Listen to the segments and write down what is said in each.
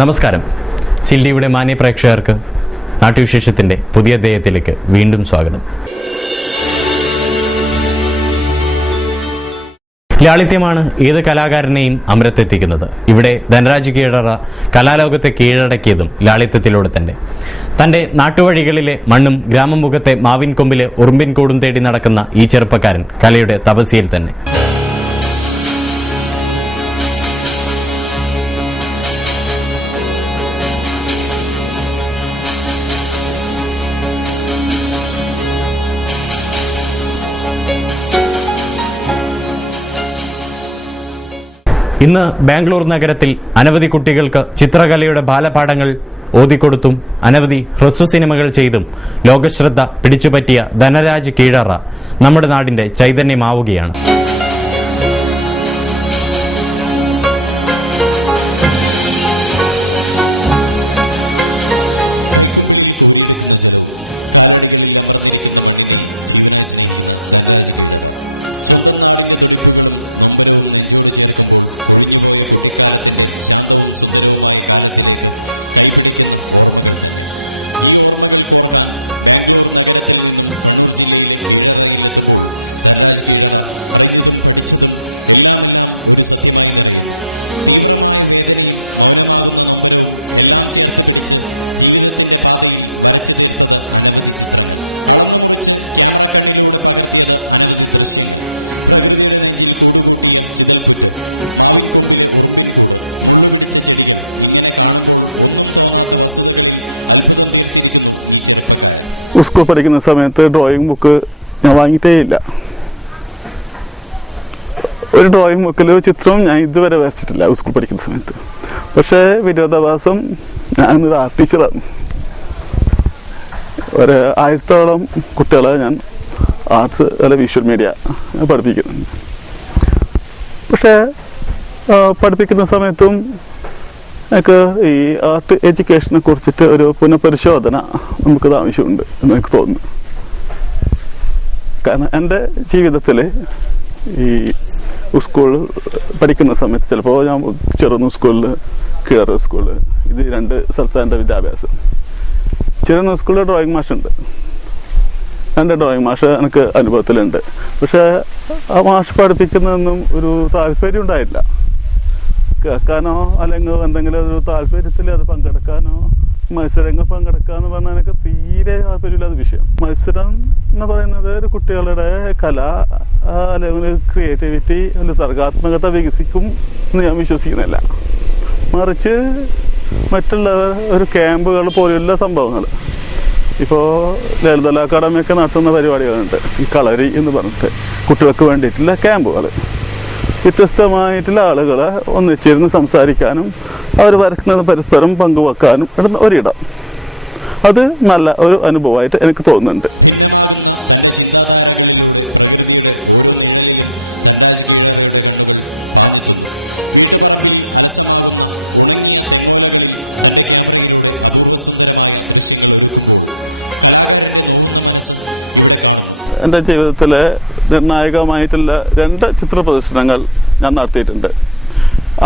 നമസ്കാരം. ചില്ലിയുടെ മാന്യ പ്രേക്ഷകർക്ക് നാട്ടുവിശേഷത്തിന്റെ പുതിയ അധ്യായത്തിലേക്ക് വീണ്ടും സ്വാഗതം. ലാളിത്യമാണ് ഏത് കലാകാരനെയും അമരത്തെത്തിക്കുന്നത്. ഇവിടെ ധനരാജ് കീഴറ കലാലോകത്തെ കീഴടക്കിയതും ലാളിത്യത്തിലൂടെ തന്നെ. തന്റെ നാട്ടുവഴികളിലെ മണ്ണും ഗ്രാമമുഖത്തെ മാവിൻ കൊമ്പിലെ ഉറുമ്പിൻ കൂടും തേടി നടക്കുന്ന ഈ ചെറുപ്പക്കാരൻ കലയുടെ തപസ്യയിൽ തന്നെ. ഇന്ന് ബാംഗ്ലൂർ നഗരത്തിൽ അനവധി കുട്ടികൾക്ക് ചിത്രകലയുടെ ബാലപാഠങ്ങൾ ഓതിക്കൊടുത്തും അനവധി ഹ്രസ്വ സിനിമകൾ ചെയ്തും ലോകശ്രദ്ധ പിടിച്ചുപറ്റിയ ധനരാജ് കീഴറ നമ്മുടെ നാടിന്റെ ചൈതന്യമാവുകയാണ്. സ്കൂൾ പഠിക്കുന്ന സമയത്ത് ഡ്രോയിങ് ബുക്ക് ഞാൻ വാങ്ങിയിട്ടേ ഇല്ല. ഒരു ഡ്രോയിങ് ബുക്കിൽ ഒരു ചിത്രവും ഞാൻ ഇതുവരെ വരച്ചിട്ടില്ല സ്കൂൾ പഠിക്കുന്ന സമയത്ത്. പക്ഷേ വിരോധാഭാസം ഞാനൊരു ആർട്ട് ടീച്ചറാണ്. ഒരു 1000-ഓളം കുട്ടികളെ ഞാൻ ആർട്സ് അല്ല വിഷ്വൽ മീഡിയ പഠിപ്പിക്കുന്നുണ്ട്. പക്ഷേ പഠിപ്പിക്കുന്ന സമയത്തും എനിക്ക് ഈ ആർട്ട് എഡ്യൂക്കേഷനെ കുറിച്ചിട്ട് ഒരു പുനഃപരിശോധന നമുക്കത് ആവശ്യമുണ്ട് എന്ന് എനിക്ക് തോന്നുന്നു. കാരണം എൻ്റെ ജീവിതത്തിൽ ഈ സ്കൂൾ പഠിക്കുന്ന സമയത്ത് ചിലപ്പോൾ ഞാൻ ചെറുന്നു സ്കൂളിൽ, കീഴറ സ്കൂളിൽ, ഇത് 2 സ്ഥലത്താണ് എൻ്റെ വിദ്യാഭ്യാസം. ചെറുന്നു സ്കൂളിൽ ഡ്രോയിങ് മാഷുണ്ട്. എൻ്റെ ഡ്രോയിങ് മാഷ് എനിക്ക് അനുഭവത്തിലുണ്ട്. പക്ഷേ ആ മാഷ് പഠിപ്പിക്കുന്നതൊന്നും ഒരു താല്പര്യം ഉണ്ടായില്ല. കേൾക്കാനോ അല്ലെങ്കിൽ എന്തെങ്കിലും ഒരു താല്പര്യത്തിൽ അത് പങ്കെടുക്കാനോ മത്സരങ്ങൾ പങ്കെടുക്കാന്ന് പറഞ്ഞാൽ എനിക്ക് തീരെ താല്പര്യമില്ലാത്ത വിഷയം. മത്സരം എന്ന് പറയുന്നത് ഒരു കുട്ടികളുടെ കല അല്ലെങ്കിൽ ക്രിയേറ്റിവിറ്റി അല്ലെങ്കിൽ സർഗാത്മകത വികസിക്കും എന്ന് ഞാൻ വിശ്വസിക്കുന്നില്ല. മറിച്ച് മറ്റുള്ളവർ ഒരു ക്യാമ്പുകൾ പോലെയുള്ള സംഭവങ്ങൾ, ഇപ്പോൾ ലളിതകലാ അക്കാദമിയൊക്കെ നടത്തുന്ന പരിപാടികളുണ്ട്. ഈ കളരി എന്ന് പറഞ്ഞിട്ട് കുട്ടികൾക്ക് വേണ്ടിയിട്ടുള്ള ക്യാമ്പുകൾ. വ്യത്യസ്തമായിട്ടുള്ള ആളുകളെ ഒന്നിച്ചിരുന്ന് സംസാരിക്കാനും അവർ വരക്കുന്നത് പരസ്പരം പങ്കുവെക്കാനും ഒരിടം. അത് നല്ല ഒരു അനുഭവമായിട്ട് എനിക്ക് തോന്നുന്നുണ്ട്. എൻ്റെ ജീവിതത്തിലെ നിർണായകമായിട്ടുള്ള 2 ചിത്ര പ്രദർശനങ്ങൾ ഞാൻ നടത്തിയിട്ടുണ്ട്.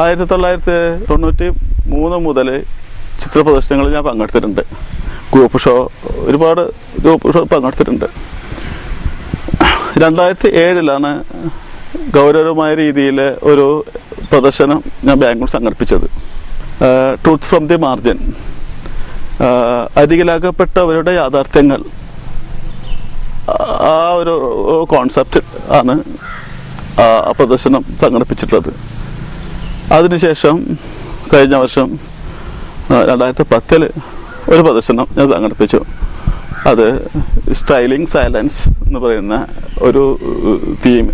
1993 മുതൽ ചിത്ര പ്രദർശനങ്ങളിൽ ഞാൻ പങ്കെടുത്തിട്ടുണ്ട്. ഗ്രൂപ്പ് ഷോ, ഒരുപാട് ഗ്രൂപ്പ് ഷോ പങ്കെടുത്തിട്ടുണ്ട്. 2007 ഗൗരവമായ രീതിയിൽ ഒരു പ്രദർശനം ഞാൻ ബാംഗ്ലൂർ സംഘടിപ്പിച്ചത്. ട്രൂത്ത് ഫ്രം ദി മാർജിൻ, അരികിലാക്കപ്പെട്ടവരുടെ യാഥാർത്ഥ്യങ്ങൾ, ആ ഒരു കോൺസെപ്റ്റ് ആണ് ആ പ്രദർശനം സംഘടിപ്പിച്ചിട്ടുള്ളത്. അതിനുശേഷം കഴിഞ്ഞ വർഷം 2010 ഒരു പ്രദർശനം ഞാൻ സംഘടിപ്പിച്ചു. അത് സ്റ്റൈലിംഗ് സൈലൻസ് എന്ന് പറയുന്ന ഒരു തീം,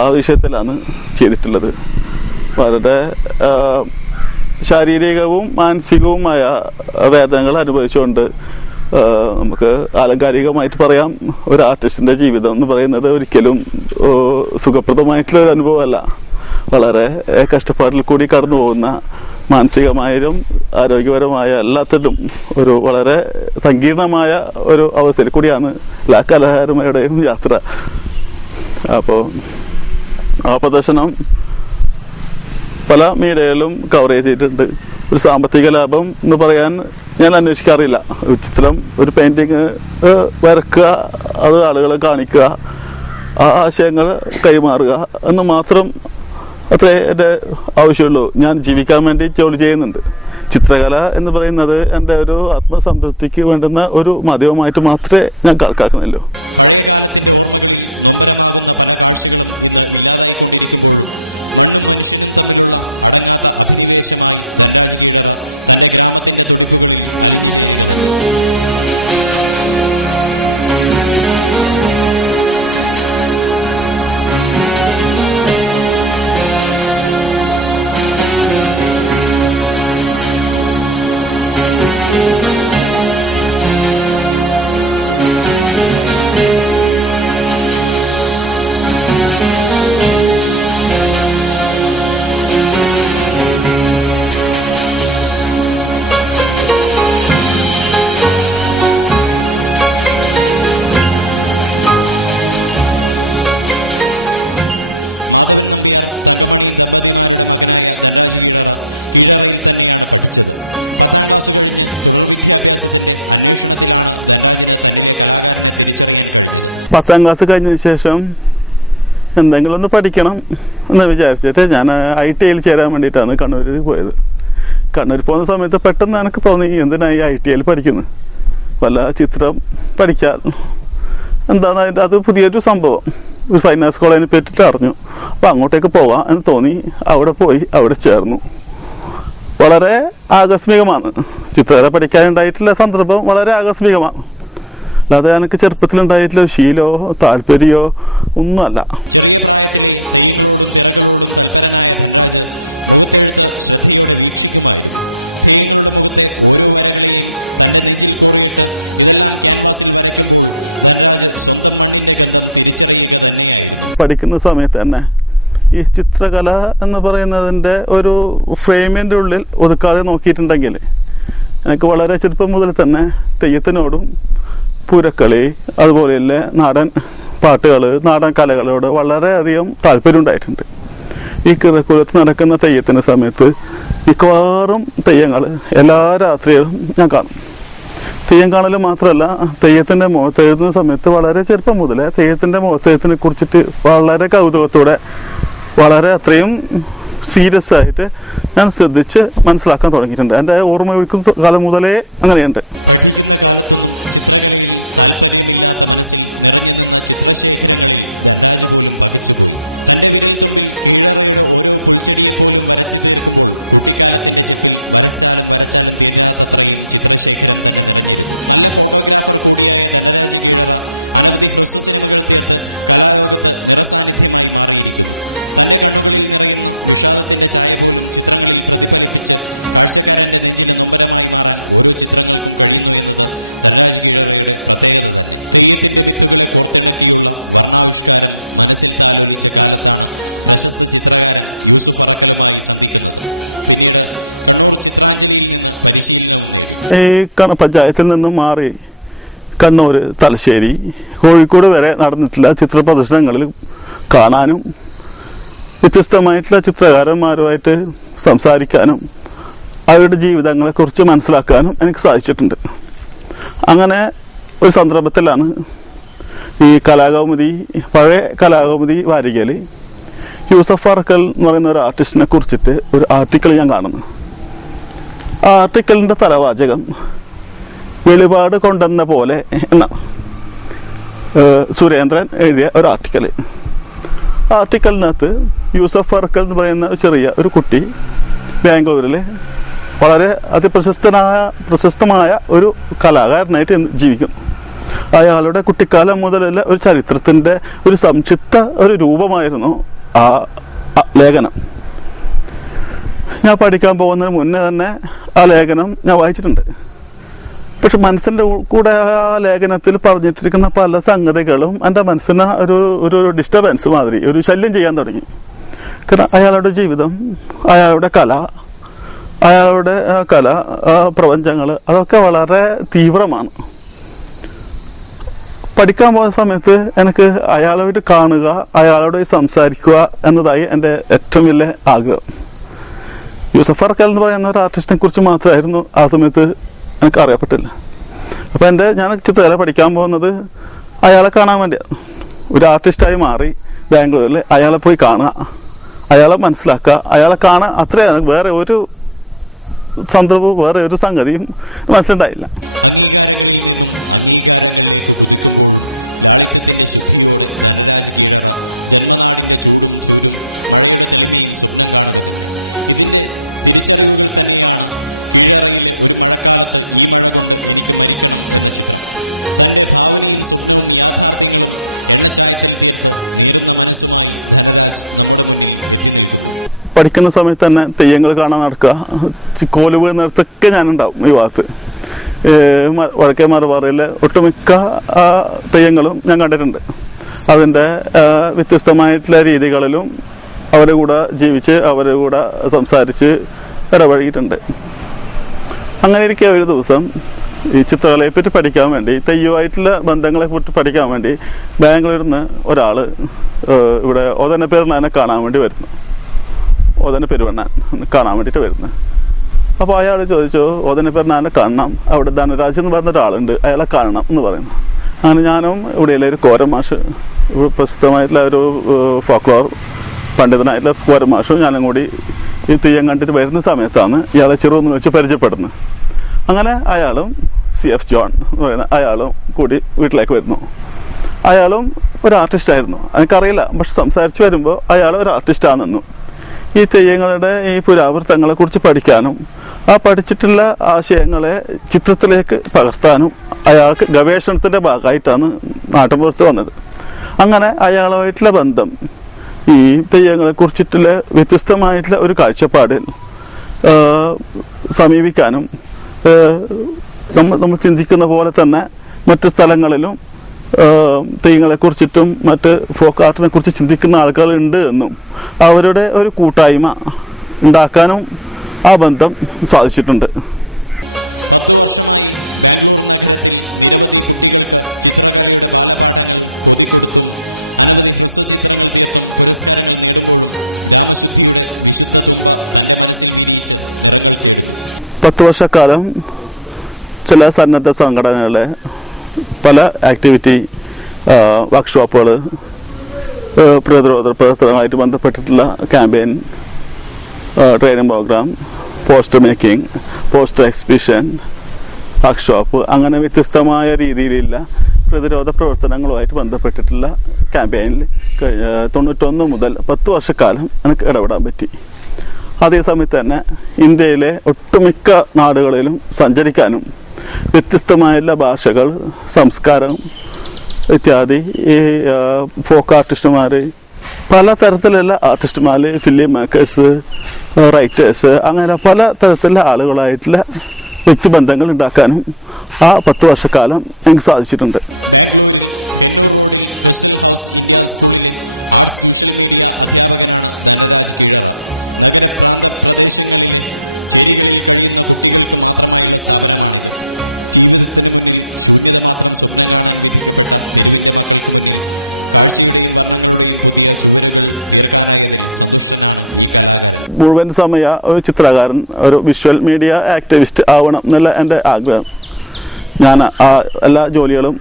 ആ വിഷയത്തിലാണ് ചെയ്തിട്ടുള്ളത്. വളരെ ശാരീരികവും മാനസികവുമായ വേദനകൾ അനുഭവിച്ചുകൊണ്ട് നമുക്ക് ആലങ്കാരികമായിട്ട് പറയാം, ഒരു ആർട്ടിസ്റ്റിന്റെ ജീവിതം എന്ന് പറയുന്നത് ഒരിക്കലും സുഖപ്രദമായിട്ടുള്ള ഒരു അനുഭവമല്ല. വളരെ കഷ്ടപ്പാടിൽ കൂടി കടന്നു പോകുന്ന, മാനസികമായും ആരോഗ്യപരമായ എല്ലാത്തിലും ഒരു വളരെ സങ്കീർണമായ ഒരു അവസ്ഥയിൽ കൂടിയാണ് എല്ലാ കലാകാരന്മാരുടെയും യാത്ര. അപ്പോൾ ആ പ്രദർശനം പല മീഡിയയിലും കവർ ചെയ്തിട്ടുണ്ട്. ഒരു സാമ്പത്തിക ലാഭം എന്ന് പറയാൻ ഞാൻ അന്വേഷിക്കാറില്ല. ചിത്രം, ഒരു പെയിൻറ്റിങ് വരക്കുക, അത് ആളുകളെ കാണിക്കുക, ആ ആശയങ്ങൾ കൈമാറുക എന്ന് മാത്രം അത്രേ എൻ്റെ ആവശ്യമുള്ളൂ. ഞാൻ ജീവിക്കാൻ വേണ്ടി ജോലി ചെയ്യുന്നുണ്ട്. ചിത്രകല എന്ന് പറയുന്നത് എൻ്റെ ഒരു ആത്മസംതൃപ്തിക്ക് വേണ്ടുന്ന ഒരു മാധ്യമമായിട്ട് മാത്രമേ ഞാൻ കണക്കാക്കുന്നുള്ളൂ. പത്താം ക്ലാസ് കഴിഞ്ഞതിന് ശേഷം എന്തെങ്കിലും ഒന്ന് പഠിക്കണം എന്ന് വിചാരിച്ചിട്ട് ഞാൻ ITIയിൽ ചേരാൻ വേണ്ടിയിട്ടാണ് കണ്ണൂരിൽ പോയത്. കണ്ണൂർ പോകുന്ന സമയത്ത് പെട്ടെന്ന് എനിക്ക് തോന്നി, എന്തിനായി ITIയിൽ പഠിക്കുന്നത്, വല്ല ചിത്രം പഠിക്കാൻ എന്താണ് അതിൻ്റെ, അത് പുതിയൊരു സംഭവം, ഒരു ഫൈൻ ആർട്സ് കോളേജിനെ പറ്റിയിട്ട് അറിഞ്ഞു. അപ്പോൾ അങ്ങോട്ടേക്ക് പോവാം എന്ന് തോന്നി. അവിടെ പോയി, അവിടെ ചേർന്നു. വളരെ ആകസ്മികമാണ്. ചിത്രകല പഠിക്കാനുണ്ടായിട്ടുള്ള സന്ദർഭം വളരെ ആകസ്മികമാണ്. അല്ലാതെ എനിക്ക് ചെറുപ്പത്തിലുണ്ടായിട്ടുള്ള ശീലമോ താല്പര്യമോ ഒന്നുമല്ല. പഠിക്കുന്ന സമയത്ത് തന്നെ ഈ ചിത്രകല എന്ന് പറയുന്നതിൻ്റെ ഒരു ഫ്രെയിമിൻ്റെ ഉള്ളിൽ ഒതുക്കാതെ നോക്കിയിട്ടുണ്ടെങ്കിൽ എനിക്ക് വളരെ ചെറുപ്പം മുതൽ തന്നെ തെയ്യത്തിനോടും പൂരക്കളി അതുപോലെയല്ല നാടൻ പാട്ടുകൾ, നാടൻ കലകളോട് വളരെയധികം താല്പര്യം ഉണ്ടായിട്ടുണ്ട്. ഈ കിറക്കുലത്ത് നടക്കുന്ന തെയ്യത്തിന് സമയത്ത് മിക്കവാറും തെയ്യങ്ങൾ എല്ലാ രാത്രികളും ഞാൻ കാണും. തെയ്യം കാണൽ മാത്രമല്ല, തെയ്യത്തിൻ്റെ മുഖത്തെഴുതുന്ന സമയത്ത് വളരെ ചെറുപ്പം മുതലേ തെയ്യത്തിൻ്റെ മുഖത്തെഴുത്തിനെ കുറിച്ചിട്ട് വളരെ കൗതുകത്തോടെ, വളരെ അത്രയും സീരിയസ് ആയിട്ട് ഞാൻ ശ്രദ്ധിച്ച് മനസ്സിലാക്കാൻ തുടങ്ങിയിട്ടുണ്ട്. എൻ്റെ ഓർമ്മ വയ്ക്കുന്ന കാലം മുതലേ അങ്ങനെയുണ്ട്. ഈ പഞ്ചായത്തിൽ നിന്നും മാറി കണ്ണൂർ, തലശ്ശേരി, കോഴിക്കോട് വരെ നടന്നിട്ടുള്ള ചിത്ര പ്രദർശനങ്ങളിൽ കാണാനും വ്യത്യസ്തമായിട്ടുള്ള ചിത്രകാരന്മാരുമായിട്ട് സംസാരിക്കാനും അവരുടെ ജീവിതങ്ങളെക്കുറിച്ച് മനസ്സിലാക്കാനും എനിക്ക് സാധിച്ചിട്ടുണ്ട്. അങ്ങനെ ഒരു സന്ദർഭത്തിലാണ് ഈ കലാകൗമുദി, പഴയ കലാകൗമുദി വാരികയിൽ യൂസഫ് അറക്കൽ എന്ന് പറയുന്ന ഒരു ആർട്ടിസ്റ്റിനെ കുറിച്ചിട്ട് ഒരു ആർട്ടിക്കിൾ ഞാൻ കാണുന്നു. ആ ആർട്ടിക്കിളിൻ്റെ തലവാചകം വെളിപാട് കൊണ്ടെന്ന പോലെ എന്ന സുരേന്ദ്രൻ എഴുതിയ ഒരു ആർട്ടിക്കിൾ. ആർട്ടിക്കലിനകത്ത് യൂസഫ് അറക്കൽ എന്ന് പറയുന്ന ചെറിയ ഒരു കുട്ടി ബാംഗ്ലൂരിൽ വളരെ പ്രശസ്തമായ ഒരു കലാകാരനായിട്ട് ജീവിക്കുന്നു. അയാളുടെ കുട്ടിക്കാലം മുതലുള്ള ഒരു ചരിത്രത്തിൻ്റെ ഒരു സംക്ഷിപ്ത ഒരു രൂപമായിരുന്നു ആ ലേഖനം. ഞാൻ പഠിക്കാൻ പോകുന്നതിന് മുന്നേ തന്നെ ആ ലേഖനം ഞാൻ വായിച്ചിട്ടുണ്ട്. പക്ഷെ മനസ്സിൻ്റെ കൂടെ ആ ലേഖനത്തിൽ പറഞ്ഞിട്ടിരിക്കുന്ന പല സംഗതികളും എൻ്റെ മനസ്സിന് ഒരു ഡിസ്റ്റർബൻസ് മാതിരി, ഒരു ശല്യം ചെയ്യാൻ തുടങ്ങി. കാരണം അയാളുടെ ജീവിതം, അയാളുടെ കല, പ്രപഞ്ചങ്ങൾ അതൊക്കെ വളരെ തീവ്രമാണ്. പഠിക്കാൻ പോകുന്ന സമയത്ത് എനിക്ക് അയാളോട് കാണുക, അയാളോട് സംസാരിക്കുക എന്നതായി എൻ്റെ ഏറ്റവും വലിയ ആഗ്രഹം. യൂസഫ് അറക്കൽ എന്ന് പറയുന്ന ഒരു ആർട്ടിസ്റ്റിനെ കുറിച്ച് മാത്രമായിരുന്നു ആ സമയത്ത് എനിക്ക് അറിയപ്പെട്ടില്ല. അപ്പോൾ ഞാൻ ചിത്രകല പഠിക്കാൻ പോകുന്നത് അയാളെ കാണാൻ വേണ്ടിയാണ്. ഒരു ആർട്ടിസ്റ്റായി മാറി ബാംഗ്ലൂരിൽ അയാളെ പോയി കാണുക, അയാളെ മനസ്സിലാക്കുക, അയാളെ കാണുക, അത്രയാണ്. വേറെ ഒരു സന്ദർഭവും വേറെ ഒരു സംഗതിയും മനസ്സിലുണ്ടായില്ല. പഠിക്കുന്ന സമയത്ത് തന്നെ തെയ്യങ്ങൾ കാണാൻ നടക്കുക, കോല് വീഴുന്നിടത്തൊക്കെ ഞാനുണ്ടാവും ഈ ഭാഗത്ത്. വടക്കേ മലബാറിലെ ഒട്ടുമിക്ക തെയ്യങ്ങളും ഞാൻ കണ്ടിട്ടുണ്ട്. അതിൻ്റെ വ്യത്യസ്തമായിട്ടുള്ള രീതികളിലും അവരുടെ കൂടെ ജീവിച്ച് അവരുടെ കൂടെ സംസാരിച്ച് ഇടപഴകിയിട്ടുണ്ട്. അങ്ങനെ ഇരിക്കെ ഒരു ദിവസം ഈ ചിത്രകലയെ പറ്റി പഠിക്കാൻ വേണ്ടി, തെയ്യമായിട്ടുള്ള ബന്ധങ്ങളെ പറ്റി പഠിക്കാൻ വേണ്ടി ബാംഗ്ലൂരിൽ നിന്ന് ഒരാൾ ഇവിടെ ഓതന പെരുന്നാനെ കാണാൻ വേണ്ടി വരുന്നു. ഓതന പെരുവണ്ണാൻ കാണാൻ വേണ്ടിയിട്ട് വരുന്നു. അപ്പോൾ അയാൾ ചോദിച്ചു, ഓതന പെരുന്നാനെ കാണണം, അവിടെ ധനരാജ് എന്ന് പറഞ്ഞ ഒരാളുണ്ട്, അയാളെ കാണണം എന്ന് പറയുന്നു. അങ്ങനെ ഞാനും ഇവിടെയുള്ള ഒരു കോരം മാഷ്, പ്രസിദ്ധമായിട്ടുള്ള ഒരു ഫോക്ലോർ പണ്ഡിതനായിട്ടുള്ള കോരം മാഷും ഞാനും കൂടി ഈ തെയ്യം കണ്ടിട്ട് വരുന്ന സമയത്താണ് ഇയാളെ ചെറുതെന്ന് വെച്ച് പരിചയപ്പെടുന്നത്. അങ്ങനെ അയാളും CF ജോൺ എന്ന് പറയുന്ന അയാളും കൂടി വീട്ടിലേക്ക് വരുന്നു. അയാളും ഒരു ആർട്ടിസ്റ്റായിരുന്നു, എനിക്കറിയില്ല, പക്ഷെ സംസാരിച്ച് വരുമ്പോൾ അയാൾ ഒരു ആർട്ടിസ്റ്റാണെന്നു. ഈ തെയ്യങ്ങളുടെ ഈ പുരാവൃത്തങ്ങളെ കുറിച്ച് പഠിക്കാനും ആ പഠിച്ചിട്ടുള്ള ആശയങ്ങളെ ചിത്രത്തിലേക്ക് പകർത്താനും അയാൾക്ക് ഗവേഷണത്തിൻ്റെ ഭാഗമായിട്ടാണ് നാട്ടിൻപുറത്ത് വന്നത്. അങ്ങനെ അയാളുമായിട്ടുള്ള ബന്ധം ഈ തെയ്യങ്ങളെ കുറിച്ചിട്ടുള്ള വ്യത്യസ്തമായിട്ടുള്ള ഒരു കാഴ്ചപ്പാടിൽ സമീപിക്കാനും നമ്മൾ ചിന്തിക്കുന്ന പോലെ തന്നെ മറ്റ് സ്ഥലങ്ങളിലും തെയ്യങ്ങളെ കുറിച്ചിട്ടും മറ്റ് ഫോക്ക് ആർട്ടിനെ കുറിച്ച് ചിന്തിക്കുന്ന ആൾക്കാരുണ്ട് എന്നും അവരുടെ ഒരു കൂട്ടായ്മ ഉണ്ടാക്കാനും ആ ബന്ധം സാധിച്ചിട്ടുണ്ട്. പത്ത് വർഷക്കാലം ചില സന്നദ്ധ സംഘടനകളെ പല ആക്ടിവിറ്റി, വർക്ക്ഷോപ്പുകൾ, പ്രതിരോധ പ്രവർത്തനവുമായിട്ട് ബന്ധപ്പെട്ടിട്ടുള്ള campaign, training programme, poster making, poster exhibition, workshop, അങ്ങനെ വ്യത്യസ്തമായ രീതിയിലുള്ള പ്രതിരോധ പ്രവർത്തനങ്ങളുമായിട്ട് ബന്ധപ്പെട്ടിട്ടുള്ള ക്യാമ്പയിനിൽ 91 മുതൽ 10 വർഷക്കാലം എനിക്ക് ഇടപെടാൻ പറ്റി. അതേസമയത്ത് തന്നെ ഇന്ത്യയിലെ ഒട്ടുമിക്ക നാടുകളിലും സഞ്ചരിക്കാനും വ്യത്യസ്തമായുള്ള ഭാഷകൾ, സംസ്കാരം ഇത്യാദി ഈ ഫോക്ക് ആർട്ടിസ്റ്റുമാർ, പല തരത്തിലുള്ള ആർട്ടിസ്റ്റുമാർ, ഫിലിം മേക്കേഴ്സ്, റൈറ്റേഴ്സ്, അങ്ങനെ പല തരത്തിലുള്ള ആളുകളായിട്ടുള്ള വ്യക്തിബന്ധങ്ങൾ ഉണ്ടാക്കാനും ആ 10 വർഷക്കാലം എനിക്ക് സാധിച്ചിട്ടുണ്ട്. മുഴുവൻ സമയ ഒരു ചിത്രകാരൻ, ഒരു വിഷ്വൽ മീഡിയ ആക്ടിവിസ്റ്റ് ആവണം എന്നുള്ള എൻ്റെ ആഗ്രഹം. ഞാൻ ആ എല്ലാ ജോലികളും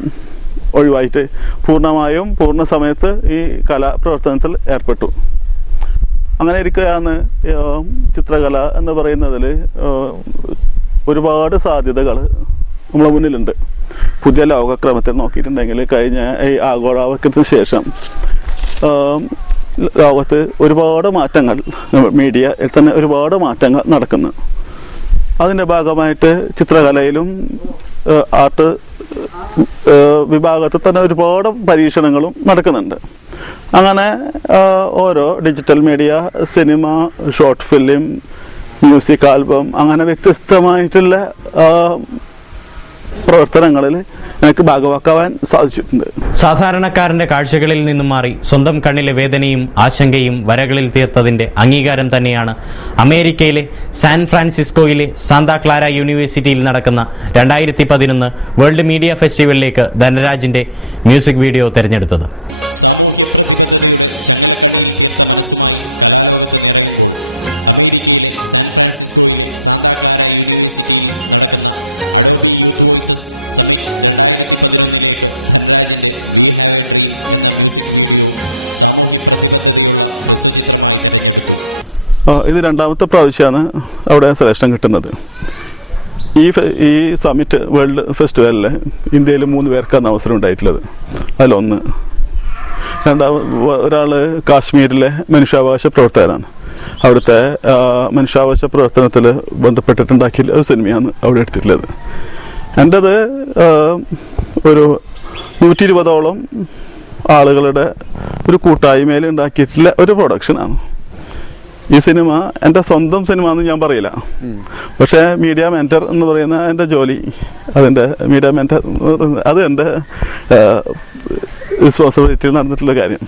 ഒഴിവായിട്ട് പൂർണ്ണമായും പൂർണ്ണ സമയത്ത് ഈ കലാപ്രവർത്തനത്തിൽ ഏർപ്പെട്ടു. അങ്ങനെ ഇരിക്കുകയാണ് ചിത്രകല എന്ന് പറയുന്നതിൽ ഒരുപാട് സാധ്യതകൾ നമ്മളെ മുന്നിലുണ്ട്. പുതിയ ലോകക്രമത്തിൽ നോക്കിയിട്ടുണ്ടെങ്കിൽ കഴിഞ്ഞ ഈ ആഗോളവൽക്കരണത്തിന് ശേഷം ലോകത്ത് ഒരുപാട് മാറ്റങ്ങൾ, മീഡിയയിൽ തന്നെ ഒരുപാട് മാറ്റങ്ങൾ നടക്കുന്നു. അതിൻ്റെ ഭാഗമായിട്ട് ചിത്രകലയിലും ആർട്ട് വിഭാഗത്തിൽ തന്നെ ഒരുപാട് പരീക്ഷണങ്ങളും നടക്കുന്നുണ്ട്. അങ്ങനെ ഓരോ digital media, cinema, short film, music album, അങ്ങനെ വ്യത്യസ്തമായിട്ടുള്ള പ്രവർത്തനങ്ങളിൽ എനിക്ക് ഭാഗവാക്കാവാൻ സാധിച്ചിട്ടുണ്ട്. സാധാരണക്കാരന്റെ കാഴ്ചകളിൽ നിന്നും മാറി സ്വന്തം കണ്ണിലെ വേദനയും ആശങ്കയും വരകളിൽ തീർത്തതിന്റെ അംഗീകാരം തന്നെയാണ് അമേരിക്കയിലെ സാൻ ഫ്രാൻസിസ്കോയിലെ സാന്താ ക്ലാര യൂണിവേഴ്സിറ്റിയിൽ നടക്കുന്ന 2011 വേൾഡ് മീഡിയ ഫെസ്റ്റിവലിലേക്ക് ധനരാജിന്റെ മ്യൂസിക് വീഡിയോ തെരഞ്ഞെടുത്തത്. ഇത് രണ്ടാമത്തെ പ്രാവശ്യമാണ് അവിടെ സെലക്ഷൻ കിട്ടുന്നത്. ഈ സമ്മിറ്റ് വേൾഡ് ഫെസ്റ്റിവലിൽ ഇന്ത്യയിൽ 3 പേർക്കാണ് അവസരം ഉണ്ടായിട്ടുള്ളത്. അതിലൊന്ന്. ഒരാൾ കാശ്മീരിലെ മനുഷ്യാവകാശ പ്രവർത്തകരാണ്. അവിടുത്തെ മനുഷ്യാവകാശ പ്രവർത്തനത്തിൽ ബന്ധപ്പെട്ടിട്ടുണ്ടാക്കിയ ഒരു സിനിമയാണ് അവിടെ എടുത്തിട്ടുള്ളത്. എൻ്റെത് ഒരു 120ഓളം ആളുകളുടെ ഒരു കൂട്ടായ്മയിൽ ഉണ്ടാക്കിയിട്ടുള്ള ഒരു പ്രൊഡക്ഷനാണ്. ഈ സിനിമ എൻ്റെ സ്വന്തം സിനിമ എന്ന് ഞാൻ പറയില്ല, പക്ഷേ മീഡിയ മെൻറ്റർ എന്ന് പറയുന്ന എൻ്റെ ജോലി, അതിൻ്റെ മീഡിയ മെൻറ്റർ അത് എൻ്റെ റെസ്പോൺസിബിലിറ്റിയിൽ നടന്നിട്ടുള്ള കാര്യം.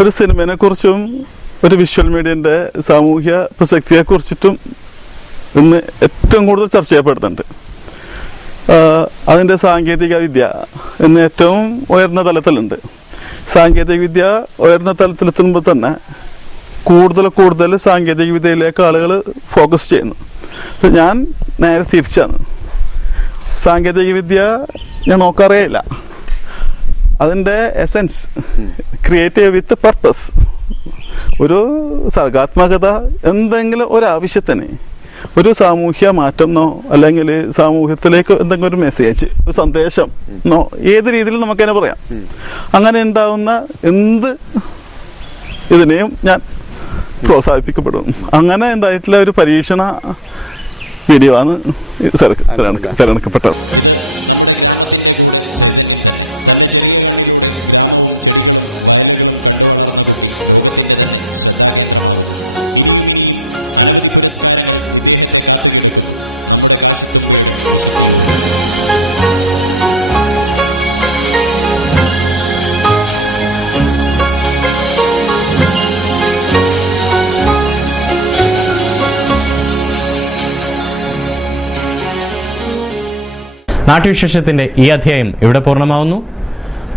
ഒരു സിനിമയെ കുറിച്ചും ഒരു വിഷ്വൽ മീഡിയൻ്റെ സാമൂഹ്യ പ്രസക്തിയെക്കുറിച്ചിട്ടും ഇന്ന് ഏറ്റവും കൂടുതൽ ചർച്ച ചെയ്യപ്പെടുന്നുണ്ട്. അതിൻ്റെ സാങ്കേതിക വിദ്യ ഇന്ന് ഏറ്റവും ഉയർന്ന തലത്തിലുണ്ട്. സാങ്കേതിക വിദ്യ ഉയർന്ന തലത്തിലെത്തുമ്പോൾ തന്നെ കൂടുതൽ സാങ്കേതിക വിദ്യയിലേക്ക് ആളുകൾ ഫോക്കസ് ചെയ്യുന്നു. ഞാൻ നേരെ തിരിച്ചാണ്. സാങ്കേതിക വിദ്യ ഞാൻ നോക്കാറേയില്ല. അതിൻ്റെ എസൻസ് ക്രിയേറ്റ് വിത്ത് പർപ്പസ്, ഒരു സർഗാത്മകത, എന്തെങ്കിലും ഒരാവശ്യത്തിന് ഒരു സാമൂഹ്യ മാറ്റമെന്നോ അല്ലെങ്കിൽ സമൂഹത്തിലേക്ക് എന്തെങ്കിലും ഒരു മെസ്സേജ്, ഒരു സന്ദേശം എന്നോ ഏത് രീതിയിൽ നമുക്കതിനെ പറയാം. അങ്ങനെ ഉണ്ടാവുന്ന എന്ത് ഇതിനെയും ഞാൻ പ്രോത്സാഹിപ്പിക്കപ്പെടും. അങ്ങനെ ഉണ്ടായിട്ടുള്ള ഒരു പരീക്ഷണ വീഡിയോ ആണ് തിരഞ്ഞെടുക്കപ്പെട്ടത്. നാട്ടുവിശേഷത്തിന്റെ ഈ അധ്യായം ഇവിടെ പൂർണ്ണമാവുന്നു.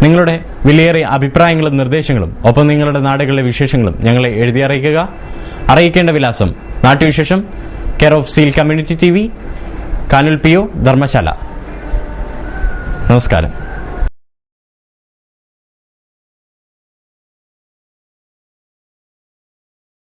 നിങ്ങളുടെ വിലയേറിയ അഭിപ്രായങ്ങളും നിർദ്ദേശങ്ങളും ഒപ്പം നിങ്ങളുടെ നാടുകളിലെ വിശേഷങ്ങളും ഞങ്ങളെ എഴുതി അറിയിക്കുക. അറിയിക്കേണ്ട വിലാസം: നാട്ടുവിശേഷം, care of seal community TV, കാനുൽ PO, Dharamshala. നമസ്കാരം.